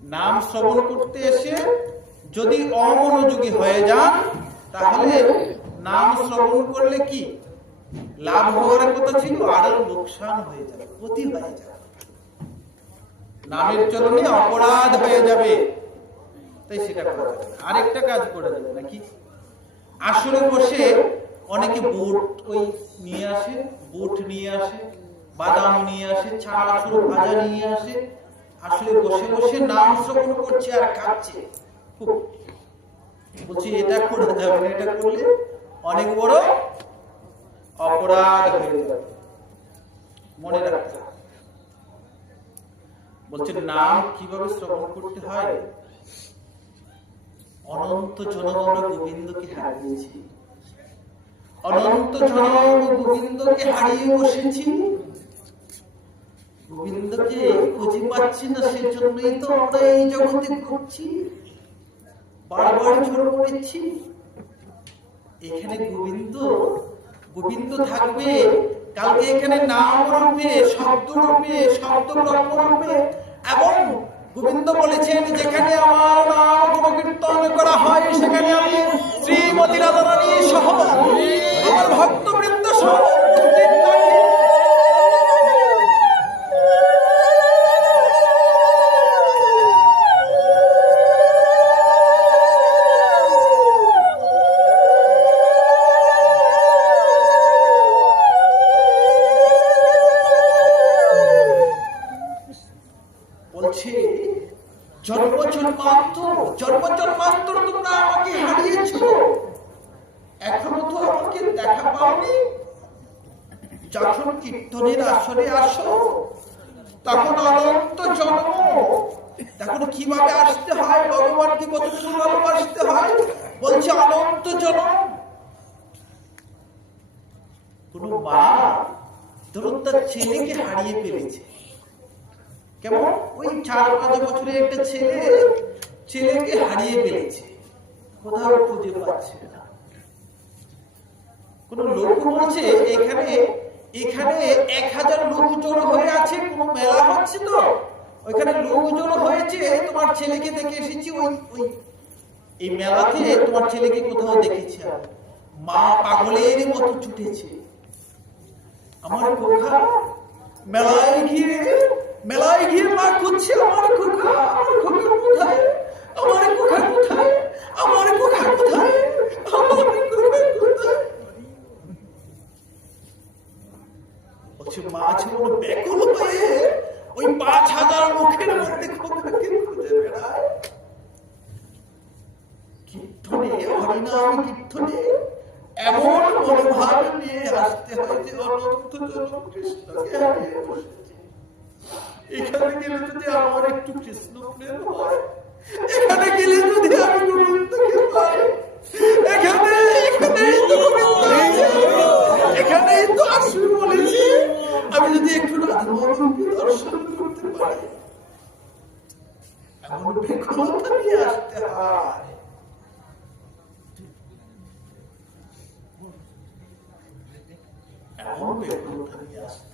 নাম শ্রবণ করতে এসে যদি অমনোযোগী হয়ে যান, তাহলে নাম শ্রবণ করলে কি লাভ হওয়ার কথা ছিল, আরো লোকসান হয়ে যাবে, ক্ষতি হয়ে যাবে, নামের চরণে অপরাধ হয়ে যাবে। তাই সেটা করা যাবে। আরেকটা কাজ করা যাবে নাকি, আসলে বসে অনেকে বুট নিয়ে আসে, বুট নিয়ে আসে, বাদাম নিয়ে আসে, চানাচুর ভাজা নিয়ে আসে, আসলে বসে বসে নাম শ্রবণ করছে আর খাচ্ছে। বলছি এটা করা যাবে না, এটা করলে অনেক বড় অপরাধ হয়ে যাবে, মনে রাখতে হবে। বলছে নাম কিভাবে শ্রবণ করতে হয়। অনন্ত জনম গোবিন্দকে হারিয়েছি, অনন্ত জনম গোবিন্দকে হারিয়ে বসেছি, গোবিন্দকে খুঁজে পাচ্ছি না, সেই জন্যই তো আমরা এই জগতে ঘুরছি, বারবার ঝরে পড়েছি। এখানে গোবিন্দ গোবিন্দ থাকবে, কালকে এখানে নাম রূপে, শব্দ রূপে, শব্দ ব্রহ্ম রূপে। এবং গোবিন্দ বলেছেন, যেখানে আমার নাম গুণকীর্তন করা হয়, সেখানে আমি শ্রীমতী রাধারানী সহ আমার ভক্তবৃন্দ সহ জন্মান্তর তোমরা আমাকে হারিয়েছ, এখনো তো আমাকে দেখা পাওনি। যখন কীর্তনের আসরে আসো, তখন অনন্ত জন্ম, তখন কিভাবে আসতে হয়, ভগবানকে কতটুকু ভালোবাসতে হয়, বলছে অনন্ত জন্ম। কোন মা ধরুন তার ছেলেকে হারিয়ে ফেলেছে, কেমন ওই 4-5 বছরের একটা ছেলেকে হারিয়ে ফেলেছে, কোথাও খুঁজে পাচ্ছে না। কোন লোক বলছে এখানে 1000 লোক জড়ো হয়ে আছে, কোন মেলা হচ্ছে, তো ওইখানে লোক জড়ো হয়েছে, তোমার ছেলেকে দেখে এসেছি, ওই এই মেলাতে তোমার ছেলেকে কোথাও দেখেছি। মা পাগলের মতো ছুটেছে, আমার খোকা মেলায় গিয়ে মা খুঁজছে, আমার খোকা কোথায়, আমার খোকা কোথায়, আমার খোকা কোথায়, আমার খোকা কোথায়। মা ছিল ব্যাকুল হয়ে ওই 5000 মুখের মধ্যে খোকাকে খুঁজে বেড়ায়। কীর্তনে, হরিনাম কীর্তনে এমন মনোভাব নিয়ে আসতে হয় যে অনন্ত জনম কৃষ্ণকে হারিয়ে বসেছে। এখানে গেলে যদি আমার একটু কৃষ্ণ প্রেম হয়, এখানে গেলে যদি আমি গোবিন্দকে পাই, এখানেই তো আসবে বলেছি, আমি যদি একটু রাধামাধবকে দর্শন করতে পারি, এমন বেকুলতা নিয়ে আসতে হয়। এমন বেকুলতা নিয়ে আসতে